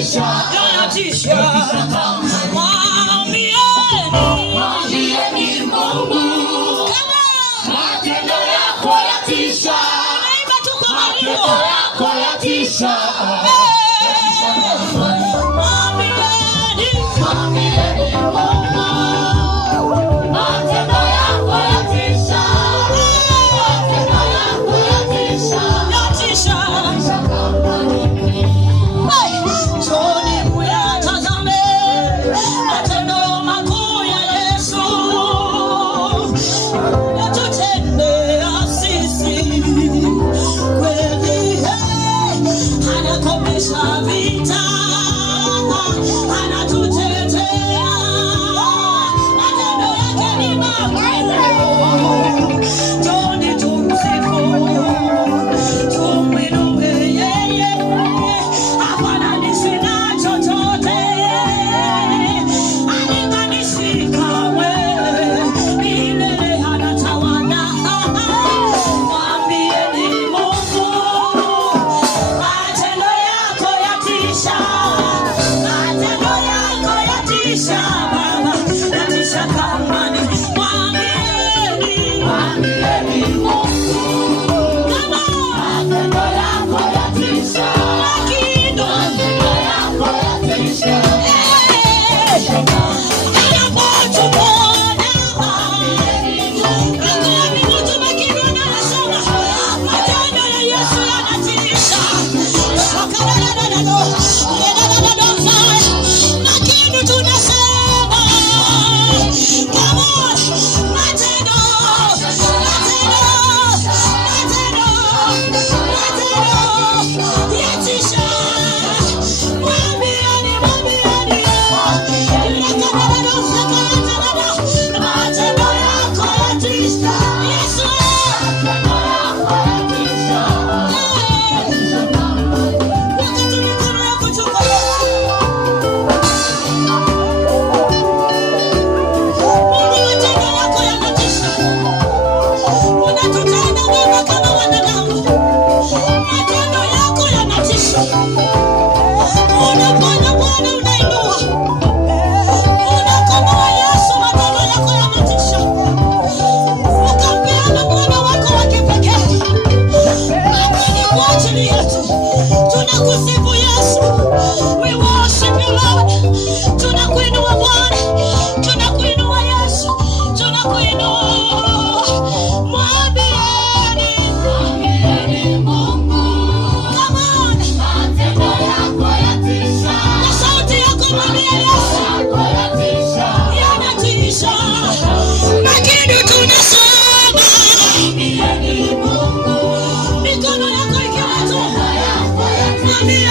yanatisha. Mwambieni Mungu, matendo yako yatisha. Matendo yako yatisha. Mwambieni Mungu, matendo yako yatisha. Matendo yako yatisha. Yatisha. Njoni muyatazame matendo makuu ya Yesu, yatutendea sisi kweli. Anakomesha vita, anatutetea, matendo yake ni makuu. Njoni tumsifu, tumwinue yeye, hafananishwi na chochote, halinganishwi kamwe, milele anatawala. Mwambieni Mungu, matendo yako yatisha. Matendo yako yatisha, Baba, yatisha kama ni. Mwambieni Mungu, matendo yako yatisha. Matendo yako yatisha. Tunakusifu Yesu, we worship you Lord. Tunakuinua Bwana, tunakuinua Yesu, tunakuinua. Mwambieni Mungu, come on, matendo yako yatisha. Na sauti yako mwambie Yesu, yanatisha. Lakini tunasema mwambieni Mungu, mikono yako ikiwa tu, mwambie